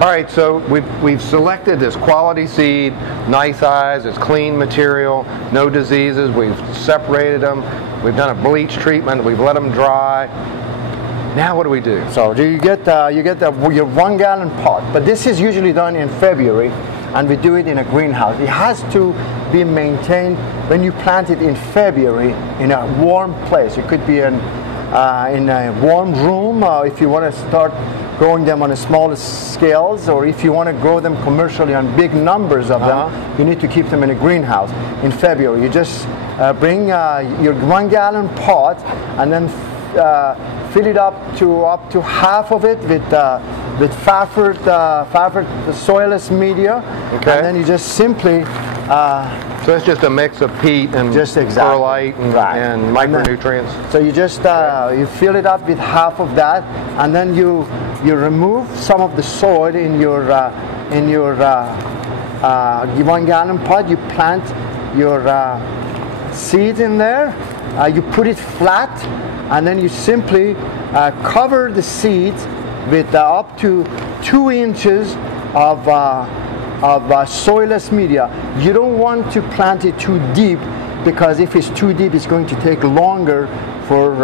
All right, so we've selected this quality seed, nice size, it's clean material, no diseases. We've separated them. We've done a bleach treatment. We've let them dry. Now what do we do? So you get your 1 gallon pot, but this is usually done in February, and we do it in a greenhouse. It has to be maintained when you plant it in February in a warm place. It could be in a warm room if you want to start growing them on a smaller scales, or if you want to grow them commercially on big numbers of them, you need to keep them in a greenhouse in February. You just bring your 1 gallon pot and then fill it up to half of it with Fafford soilless media, okay. And then you just simply so it's just a mix of peat and perlite and micronutrients. So you just you fill it up with half of that, and then you remove some of the soil in your 1 gallon pot. You plant your seed in there. You put it flat, and then you simply cover the seeds with up to 2 inches of soilless media. You don't want to plant it too deep, because if it's too deep, it's going to take longer for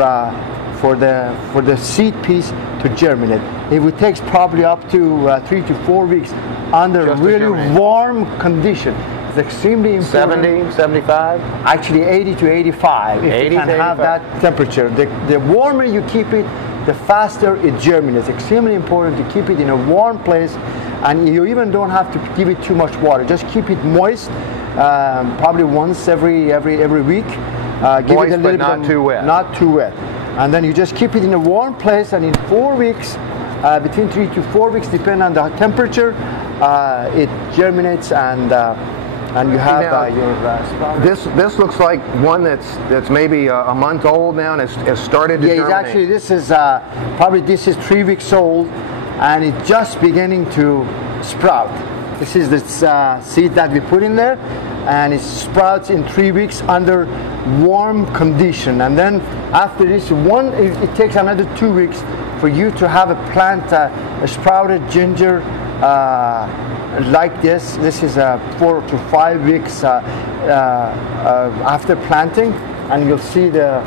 the seed piece to germinate. It would take probably up to 3 to 4 weeks under just really warm condition. It's extremely important. 70, 75? Actually 80 to 85. If you can have that temperature. The warmer you keep it, the faster it germinates. It's extremely important to keep it in a warm place, and you even don't have to give it too much water. Just keep it moist, probably once every week. Give Moist, it a little but bit not too wet. Not too wet. And then you just keep it in a warm place, and in 4 weeks, between 3 to 4 weeks, depending on the temperature, it germinates, and you have your sprout. This looks like one that's maybe a month old now and has started to germinate. Actually, this is probably 3 weeks old, and it's just beginning to sprout. This is the seed that we put in there, and it sprouts in 3 weeks under warm condition. And then after this it takes another 2 weeks for you to have a plant, a sprouted ginger like this. This is 4 to 5 weeks after planting, and you'll see the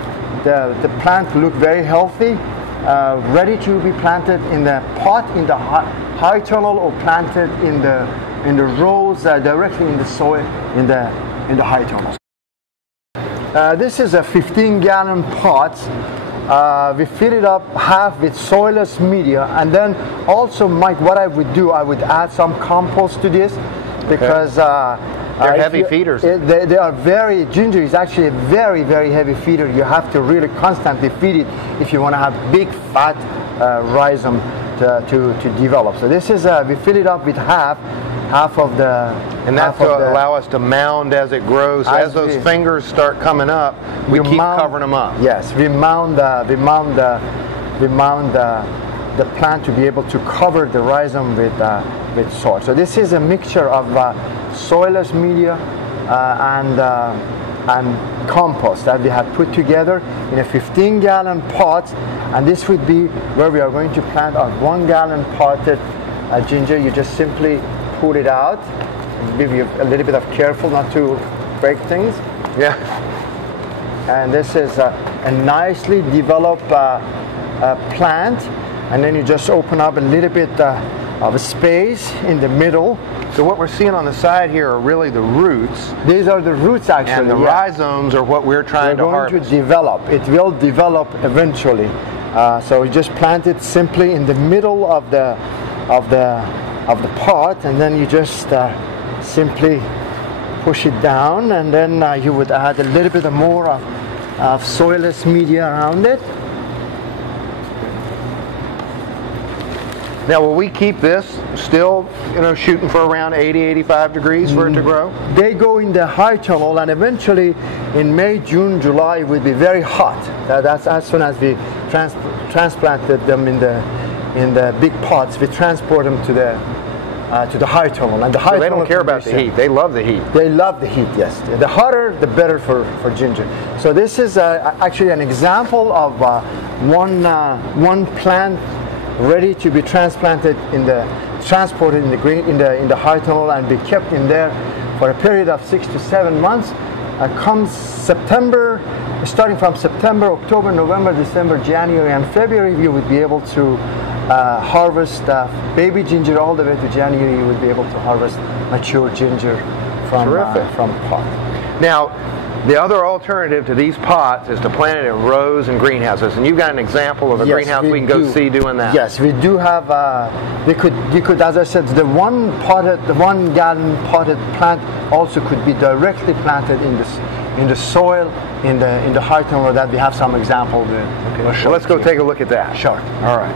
plant look very healthy, ready to be planted in the pot, in the high tunnel, or planted in the rows directly in the soil in the high tunnel. This is a 15 gallon pot. We fill it up half with soilless media, and then also, Mike, what I would do, I would add some compost to this, because they're heavy feeders. They are ginger is actually a very, very heavy feeder. You have to really constantly feed it if you want to have big fat rhizome to develop. So this is we fill it up with half of the, and that's to allow us to mound as it grows. As those fingers start coming up, we keep covering them up. Yes, we mound the plant to be able to cover the rhizome with soil. So this is a mixture of soilless media and compost that we have put together in a 15 gallon pot, and this would be where we are going to plant our 1 gallon potted ginger. You just simply pull it out, be a little bit of careful not to break things. Yeah. And this is a nicely developed plant, and then you just open up a little bit of a space in the middle. So what we're seeing on the side here are really the roots. These are the roots, actually. And the rhizomes are what we're trying to harvest. Going to develop. It will develop eventually. So you just plant it simply in the middle of the pot, and then you just simply push it down, and then you would add a little bit more of soilless media around it. Now, will we keep this still, shooting for around 80, 85 degrees for it to grow? They go in the high tunnel, and eventually in May, June, July, it will be very hot. That's as soon as we transplanted them in the big pots. We transport them to the high tunnel, and the high tunnel. They don't care about the heat. They love the heat. They love the heat. Yes, the hotter, the better for ginger. So this is actually an example of one plant ready to be transported in the high tunnel and be kept in there for a period of 6 to 7 months. Comes September, starting from September, October, November, December, January, and February, you would be able to harvest baby ginger all the way to January. You would be able to harvest mature ginger from pot. Now, the other alternative to these pots is to plant it in rows and greenhouses, and you've got an example of a greenhouse we can go see doing that. Yes, we do have. You could, as I said, the 1 gallon potted plant also could be directly planted in the soil in the high tunnel that we have some examples with. Okay. Well, let's go take a look at that. Sure. All right.